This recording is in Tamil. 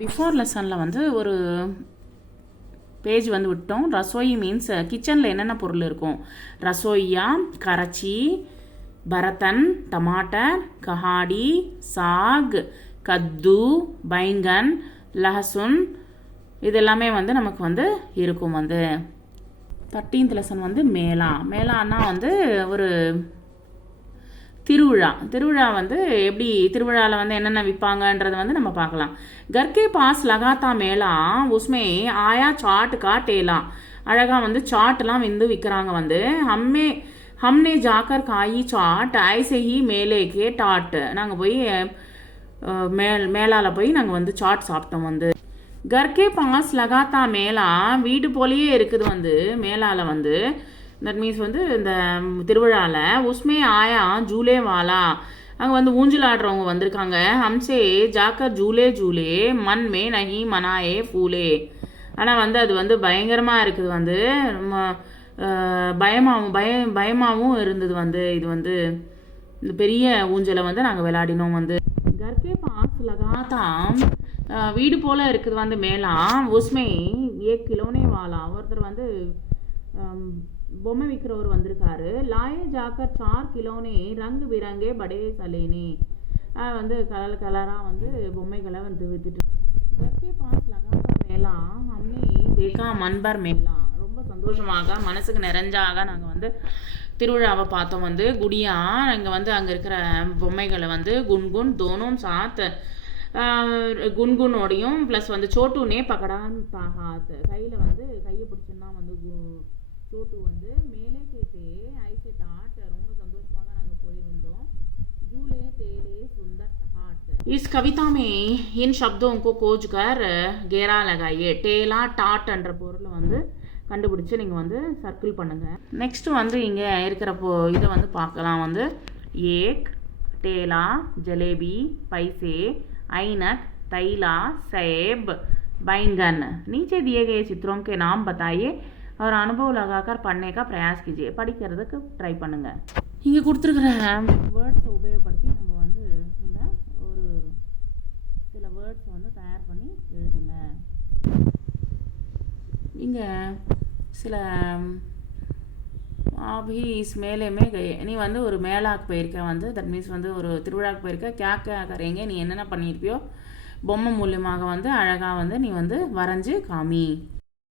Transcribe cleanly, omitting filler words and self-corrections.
பிஃபோர் லெசனில் வந்து ஒரு பேஜ் வந்து விட்டோம். ரசோயி மீன்ஸ் கிச்சனில் என்னென்ன பொருள் இருக்கும். ரசோய்யா, கரச்சி, பரத்தன், டமாட்டர், கஹாடி, சாக், கத்து, பைங்கன், லஹசுன், இது எல்லாமே வந்து நமக்கு வந்து இருக்கும். வந்து 13th லெசன் வந்து மேளான்னா வந்து ஒரு திருவிழா வந்து எப்படி திருவிழாவில் வந்து என்னென்ன விற்பாங்கன்றது வந்து நம்ம பார்க்கலாம். கர்கே பாஸ் லகாத்தா மேளா உஸ்மே ஆயா சாட் கா டேலா, அழகாக வந்து சாட்லாம் வந்து விற்கிறாங்க. வந்து ஹம்னே ஜாக்கர் காயி சாட் ஐசே ஹி மேலேக்கே டாட், நாங்கள் போய் மேலால் போய் நாங்கள் வந்து சாட் சாப்பிட்டோம். வந்து கர்கே பாஸ் லகாத்தா மேளா, வீடு போலேயே இருக்குது வந்து மேலால் வந்து. தட் மீன்ஸ் வந்து இந்த திருவிழாவில் உஸ்மே ஆயா ஜூலே வாலா, அங்கே வந்து ஊஞ்சல் ஆடுறவங்க வந்திருக்காங்க. ஹம்சே ஜாக்கர் ஜூலே ஜூலே மண் மே நஹி மனாயே ஃபூலே, ஆனால் வந்து அது வந்து பயங்கரமாக இருக்குது. வந்து பயமாகவும் இருந்தது. வந்து இது வந்து இந்த பெரிய ஊஞ்சலை வந்து நாங்கள் விளையாடினோம். வந்து கர்கே பாஸ் லகாத்தாம், வீடு போல் இருக்குது வந்து மேலா. உஸ்மே ஏ கிலோனே வாலா, ஒருத்தர் வந்து பொம்மை விற்கிறவர் வந்திருக்காரு. லாயே ஜாக்கர் 4 கிலோனே ரங்கு பிறங்கே படே சலேனே, வந்து கலராக வந்து பொம்மைகளை வந்து வித்துட்டு. கர்கே பாஸ் லகாத்தா மேலா ஹம்னே தேக்கா மன்பர் மேலா, ரொம்ப சந்தோஷமாக மனசுக்கு நிறைஞ்சாக நாங்கள் வந்து திருவிழாவை பார்த்தோம். வந்து குடியா இங்கே வந்து அங்கே இருக்கிற பொம்மைகளை வந்து குன்குன் தோனும் சாத், குன்குனோடையும் ப்ளஸ் வந்து சோட்டுனே பக்கடான் தாகாத், கையில் வந்து கையை பிடிச்சுன்னா வந்து சோட்டு வந்து மேலே கேட்டே ஐசே டாட், ரொம்ப சந்தோஷமாக நாங்கள் போயிருந்தோம். ஜூலே தேலே சுந்தர் ஹாட். इस कविता में इन शब्दों को खोज कर घेरा लगाइए. டேலா டாட் என்ற பொருளை வந்து கண்டுபிடிச்சு நீங்கள் வந்து சர்க்கிள் பண்ணுங்கள். நெக்ஸ்ட்டு வந்து இங்கே இருக்கிற இதை வந்து பார்க்கலாம். வந்து ஏக், டேலா, ஜலேபி, பைசே, ஐனக், தைலா, सेब, बैंगन. नीचे दिए गए चित्रों के नाम बताइए और अनुभव लगाकर पढ़ने का प्रयास कीजिए. படிக்கிறதுக்கு ட்ரை பண்ணுங்கள். இங்கே கொடுத்துருக்குற வேர்ட்ஸை உபயோகப்படுத்தி நம்ம வந்து இங்கே ஒரு சில வேர்ட்ஸை வந்து தயார் பண்ணி எழுதுங்க. இங்கே சில अभी इस मेले में गए, நீ வந்து ஒரு மேலாக்கு போயிருக்க. வந்து தட் மீன்ஸ் வந்து ஒரு திருவிழாக்கு போயிருக்க. क्या करेंगे, நீ என்னென்ன பண்ணியிருப்பியோ பொம்மை மூலியமாக வந்து அழகாக வந்து நீ வந்து வரைஞ்சி காமி.